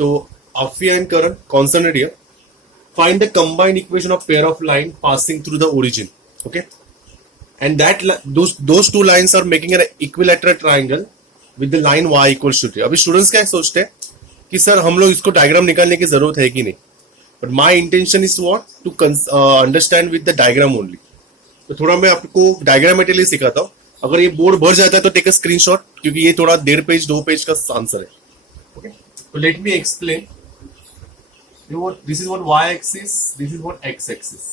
तो Afia and Karan, concentrate here. Find the combined equation of pair of line passing through the origin. Okay, and that those two lines are making an equilateral triangle with the line y equals to 3. अभी students क्या सोचते हैं कि sir हम लोग इसको diagram निकालने की जरूरत है कि नहीं, but my intention is what to understand with the diagram only. तो थोड़ा मैं आपको डायग्रामेटिकली सिखाता हूँ. अगर ये बोर्ड भर जाता है तो टेक अ स्क्रीनशॉट, क्योंकि ये थोड़ा 1.5 पेज 2 पेज का आंसर है. ओके, तो let me explain. This is what Y axis, this is what X axis.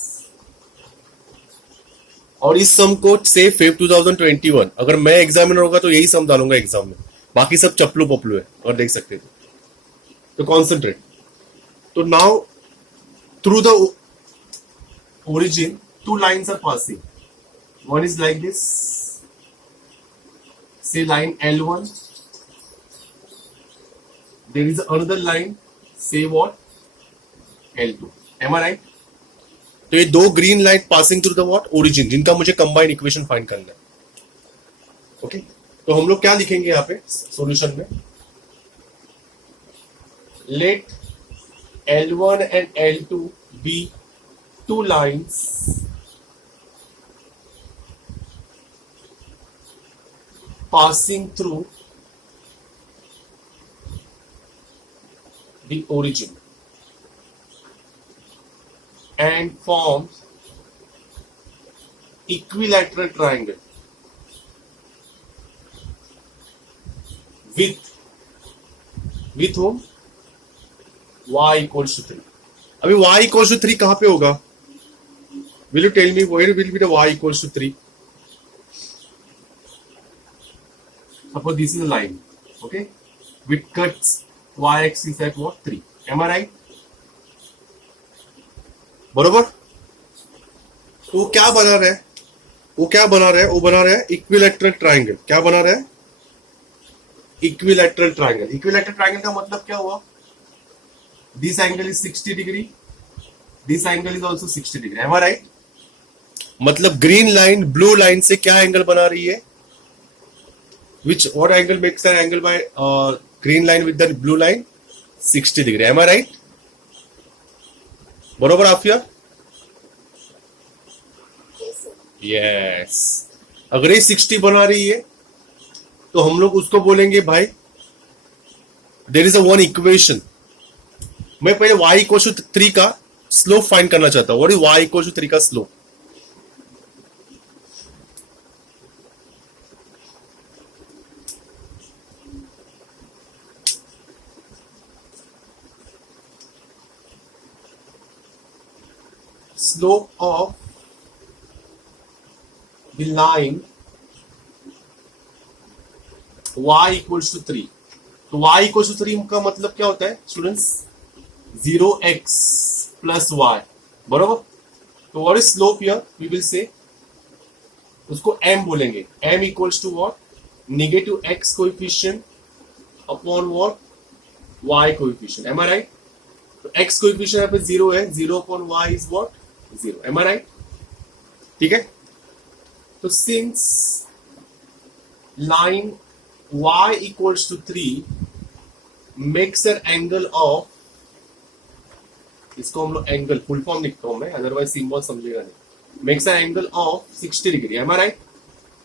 और इस सम को से फेब 2021 अगर मैं एग्जामिनर होगा तो यही सम डालूंगा एग्जाम में. बाकी सब चपलू पपलू है, और देख सकते थे. तो कॉन्सेंट्रेट. तो now through the origin, two lines are passing. One is like this, say line L1. There is another line, say what, L2. Am I right? तो ये दो green line passing through the what origin, जिनका मुझे combined equation find करना है. Okay, तो हम लोग क्या लिखेंगे यहाँ पे सॉल्यूशन में. Let L1 and L2 be two lines passing through the origin and forms equilateral triangle with whom y equals to 3. अभी y equals to 3 कहां पे होगा? Will you tell me where will be the y equals to 3? Suppose this is a line, okay, which cuts y-axis at what, 3. Am I right? बरोबर. तो वो क्या बना रहा है? वो बना रहा है इक्विलैटरल ट्राइंगल. क्या बना रहा है? Equilateral triangle. इक्विलैटरल ट्राइंगल का मतलब क्या हुआ? This angle is 60 degree. This angle is also 60 degree. Am I right? मतलब ग्रीन लाइन ब्लू लाइन से क्या एंगल बना रही है? What angle makes an angle by green line with the blue line? 60 degree. Am I right? बरोबर Aafia? Yes. अगर ये 60 बना रही है तो हम लोग उसको बोलेंगे भाई there is a one equation. मैं पहले y इक्वल टू 3 का स्लोप फाइंड करना चाहता हूं. What is y equal to 3 का slope? Slope of the line y equals to 3. तो y इक्वल्स टू 3 का मतलब क्या होता है स्टूडेंट्स? 0x plus y. बरोबर. तो what is slope here? We will say उसको m बोलेंगे. m equals to what? Negative x coefficient upon what? y coefficient. Am I right? तो x कोएफिशिएंट यहाँ पे 0 है. 0 upon y is what? 0. Am I right? ठीक है. तो since line y equals to 3 makes an angle of, इसको हम लोग एंगल फुल फॉर्म लिखता हूं मैं, अदरवाइज सिंबल समझेगा नहीं. Makes an angle of 60 degree. Am I right?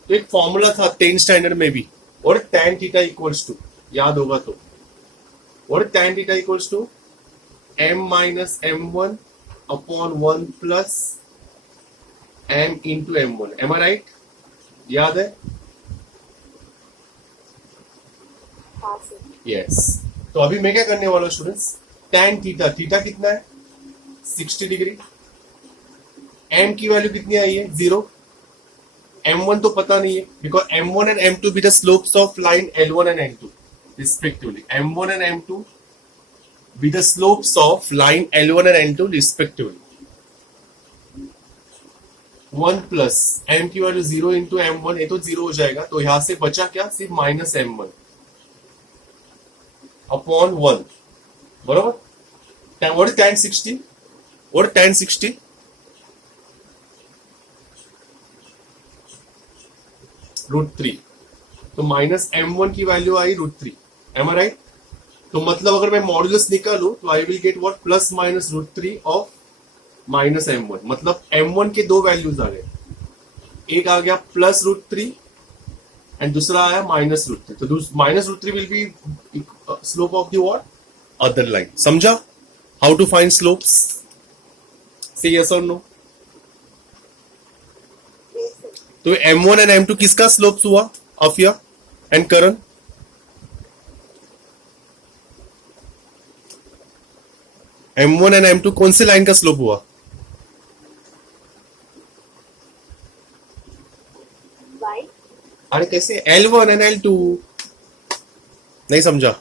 तो एक फॉर्मूला था 10th स्टैंडर्ड में भी, और tan थीटा इक्वल्स टू, याद होगा तो, और tan theta equals to m minus m1 upon 1 plus m into m1. Am I right? याद है? यस. तो अभी मैं क्या करने वाला हूं स्टूडेंट्स? tan थीटा, थीटा कितना है? 60 डिग्री. m की वैल्यू कितनी आई है? 0. m1 तो पता नहीं है, because m1 and m2 be the slopes of line L1 and L2 respectively. m1 and m2 be the slopes of line L1 and L2 respectively. 1 plus m की value 0 into m1, ये तो 0 हो जाएगा. तो यहां से बचा क्या? सिर्फ माइनस m1 अपॉन 1. बरोबर. What is tan 60? What is tan 60? √3. तो माइनस m1 की वैल्यू आई √3. Am I right? तो मतलब अगर मैं मॉड्यूलस निकालूं तो I will get what plus minus root 3 of minus m1, मतलब m1 के दो वैल्यूज आ गए, एक आ गया प्लस रूट 3 एंड दूसरा आया माइनस रूट 3. तो minus root 3 will be slope of the what other line. समझा how to find slopes? Say yes और नो. तो m1 एंड m2 किसका स्लोप्स हुआ? Afiya and Karan. m1 and m2 कौन सी line का स्लोप हुआ? अरे कैसे? L1 and L2. नहीं समझा?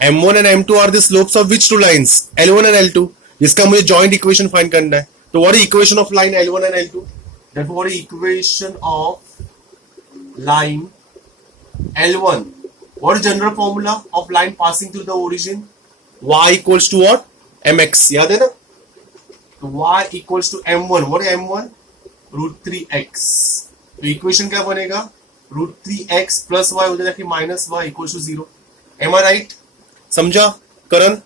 M1 and M2 are the slopes of which two lines? L1 and L2. जिसका मुझे जॉइंट इक्वेशन फाइंड करना है. तो what is equation of line L1 and L2? Therefore, what is equation of line L1? What is general formula of line passing through the origin? Y equals to what? Mx. याद है ना? तो Y equals to M1. What is M1? Root 3x. तो equation क्या बनेगा? Root 3x plus Y हो जाएगा कि minus y equal to 0. Am I right? समझा करण?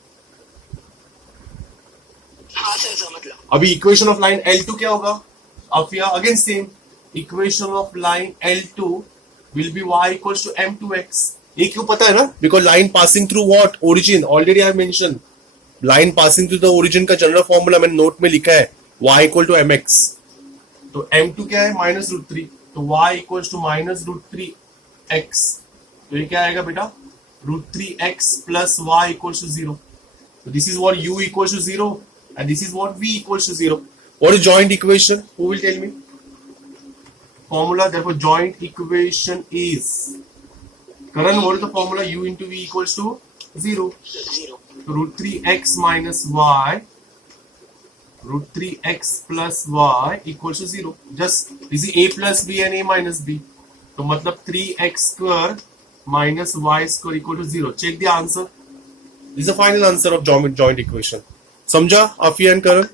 हाँ सर समझ लो. अभी इक्वेशन ऑफ लाइन L2 क्या होगा? Afiya again same. Equation of line L2 will be y equals to m2x. ये क्यों पता है ना? Because line passing through what? Origin. Already I mention line passing through the origin का जनरल फॉर्मूला मैंने note में लिखा है y इक्वल टू mx. तो m2 क्या है? Minus root 3. तो y equals to minus root 3x. तो ये क्या आएगा बेटा? Root 3x plus y equals to 0. So this is what u equals to 0 and this is what v equals to 0. What is joint equation? Who will tell me? Formula. Therefore, joint equation is Karan. What is the formula? U into v equals to 0. 0. So root 3x minus y, root 3x plus y equals to 0. Just this is a plus b and a minus b. तो मतलब 3x square minus y square equal to 0. Check the answer. This is the final answer of joint equation. समझा अफी and करण?